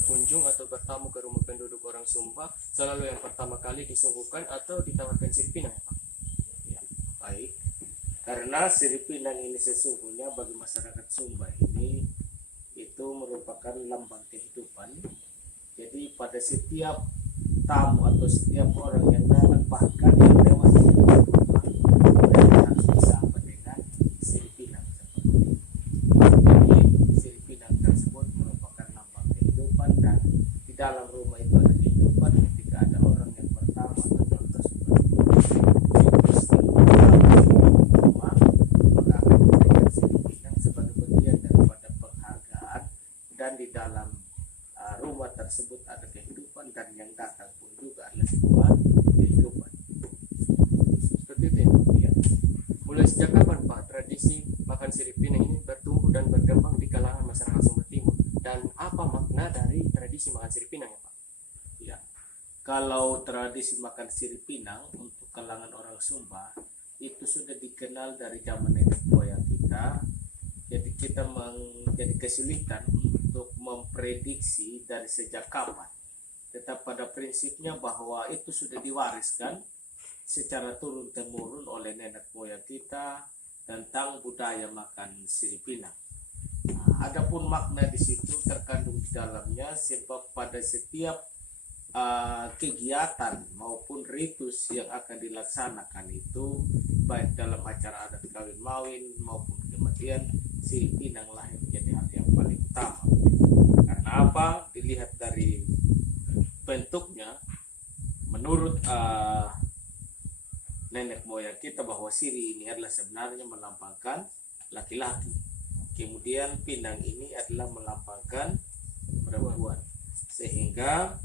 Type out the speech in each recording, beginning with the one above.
berkunjung atau bertamu ke rumah penduduk orang Sumba selalu yang pertama kali disuguhkan atau ditawarkan sirip pinang ya Pak? Ya, baik. Karena sirip pinang ini sesungguhnya bagi masyarakat Sumba ini itu merupakan lambang kehidupan. Jadi pada setiap tamu atau setiap orang yang datang bahkan yang lewat mereka harus disapa dengan sirip pinang. Jadi sirip pinang tersebut merupakan lambang kehidupan dan di dalam rumah itu ada kehidupan. Ketika ada orang yang pertama atau contoh seperti rumah, maka akan diberikan sirip pinang sebagai bagian daripada penghargaan, dan di dalam rumah tersebut ada kehidupan dan yang datang pun juga adalah sebuah kehidupan. Seperti itu ya. Mulai sejak kapan Pak tradisi makan sirip pinang ini bertumbuh dan berkembang di kalangan masyarakat Sumba Timur, dan apa makna dari tradisi makan sirip pinang ya Pak? Ya, kalau tradisi makan sirip pinang untuk kalangan orang Sumba itu sudah dikenal dari zaman nenek moyang kita. Jadi kita menjadi kesulitan untuk memprediksi dari sejak kapan. Tetap pada prinsipnya bahwa itu sudah diwariskan secara turun-temurun oleh nenek moyang kita tentang budaya makan sirip pinang. Nah, adapun makna di situ terkandung di dalamnya, sebab pada setiap kegiatan maupun ritus yang akan dilaksanakan itu, baik dalam acara adat kawin mawin maupun kematian, sirip pinang lah yang menjadi hal yang paling utama. Karena apa? Dilihat dari bentuknya, menurut nenek moyang kita bahwa siri ini adalah sebenarnya melambangkan laki-laki, kemudian pinang ini adalah melambangkan perempuan, sehingga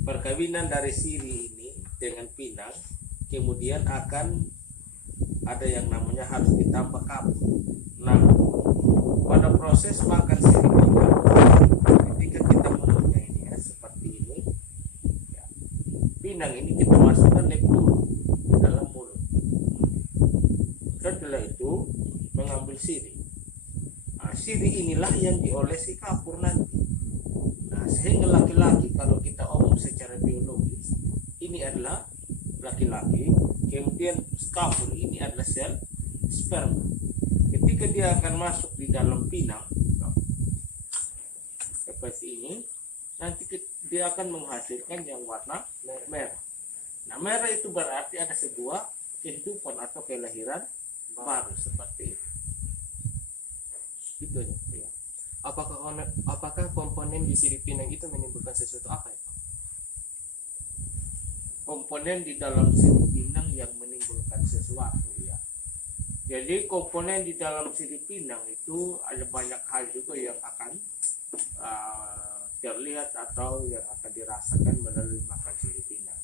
perkawinan dari siri ini dengan pinang kemudian akan ada yang namanya harus ditambah kapur. Nah, pada proses makan sirip pinang, ketika kita mempunyai ini ya, seperti ini ya, pinang ini kita masukkan dulu ke dalam mulut. Setelah itu mengambil siri. Nah, siri inilah yang diolesi kapur nanti. Nah, sehingga laki-laki, kalau kita omong secara biologis, ini adalah laki-laki, kemudian kapur ini adalah sel sperma. Ketika dia akan masuk di dalam pinang seperti ini, nanti dia akan menghasilkan yang warna merah. Nah, merah itu berarti ada sebuah kehidupan atau kelahiran baru seperti itu. Gitu ya. Apakah komponen di sirip pinang itu menimbulkan sesuatu apa ya Pak? Komponen di dalam sirip pinang yang menimbulkan sesuatu ya. Jadi komponen di dalam sirip pinang itu ada banyak hal juga yang akan terlihat atau yang akan dirasakan melalui makan sirip pinang.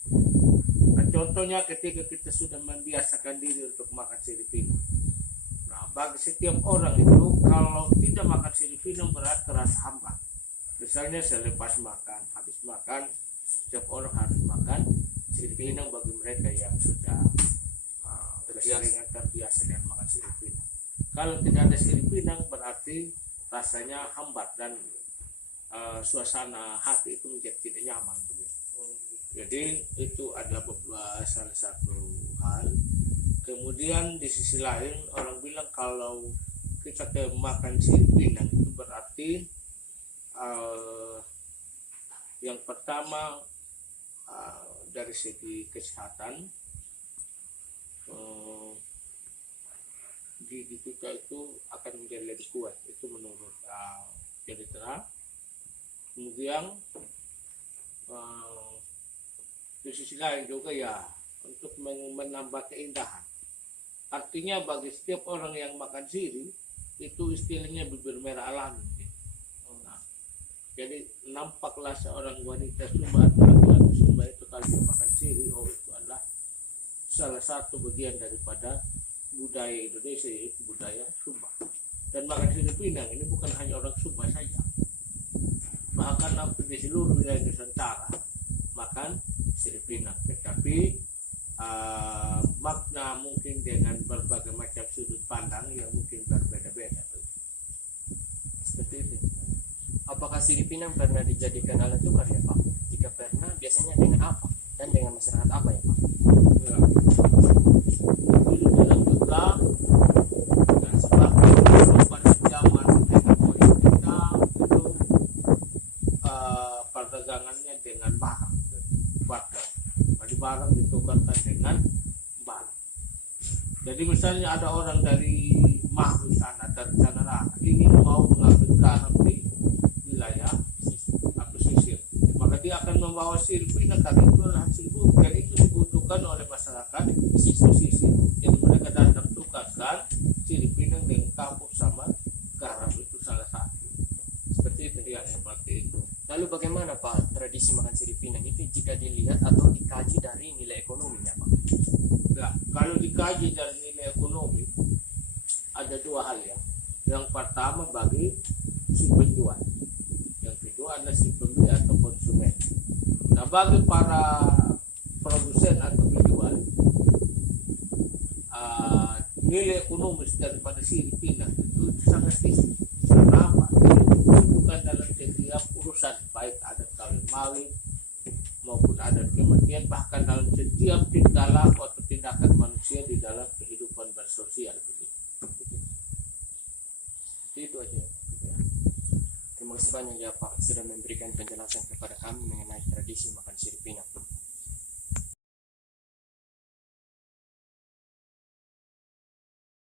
Nah, contohnya ketika kita sudah membiasakan diri untuk makan sirip pinang. Nah, bagi setiap orang itu kalau tidak makan sirip pinang berat terasa hambar. Misalnya selepas makan, habis makan, setiap orang harus makan sirip pinang bagi mereka yang sudah keseringan terbiasa dengan makan sirip pinang. Kalau tidak ada sirip pinang berarti rasanya hambar dan suasana hati itu menjadi tidak nyaman begitu. Jadi itu adalah salah satu hal. Kemudian di sisi lain orang bilang kalau kita makan sirip pinang itu berarti yang pertama dari segi kesehatan, gigi kita itu akan menjadi lebih kuat, itu menurut cerita. Kemudian di sisi lain juga ya untuk menambah keindahan. Artinya bagi setiap orang yang makan siri itu istilahnya bibir merah alami. Nah, jadi nampaklah seorang wanita Sumba atau laki-laki Sumba itu kalau dia makan siri, oh itu adalah salah satu bagian daripada budaya Indonesia, yaitu budaya Sumba. Dan makan siri pinang ini bukan hanya orang Sumba saja, bahkan hampir di seluruh wilayah Nusantara makan siri pinang. Tetapi makna mungkin dengan berbagai macam sudut pandang yang mungkin berbeda-beda. Seperti itu. Apakah sirip pinang pernah dijadikan alat tukar ya Pak? Jika pernah, biasanya dengan apa? Dan dengan masyarakat apa ya Pak? Ya. Itu dalam juga dan sebab pada zaman nenek kita itu perdagangannya dengan barang, barter. Jadi barang ditukarkan dengan barang. Jadi misalnya ada orang dari Mahu sana, dari sana ingin mau mengambil garam di wilayah pesisir, maka dia akan membawa sirip pinang karena itu adalah hasil bumi dan itu dibutuhkan oleh masyarakat pesisir. Jadi mereka datang tukarkan sirip pinang dengan kapur sama garam, itu salah satu. Seperti itu. Ya, seperti itu. Lalu bagaimana Pak tradisi makan sirip pinang itu jika dilihat atau dikaji dari nilai ekonominya Pak? Nah, kalau dikaji dari nilai ekonomi ada dua hal ya. Yang pertama bagi si penjual, yang kedua adalah si pembeli atau konsumen. Nah, bagi para produsen atau penjual, nilai ekonomis daripada sirip pinang itu sangat tinggi. Karena apa? Itu dibutuhkan dalam setiap urusan, baik adat kawin mawin maupun adat kematian, bahkan dalam setiap tingkah laku atau tindakan manusia di dalam kehidupan bersosial. Itu aja ya. Terima kasih banyak ya Pak sudah memberikan penjelasan kepada kami mengenai tradisi makan sirip pinang.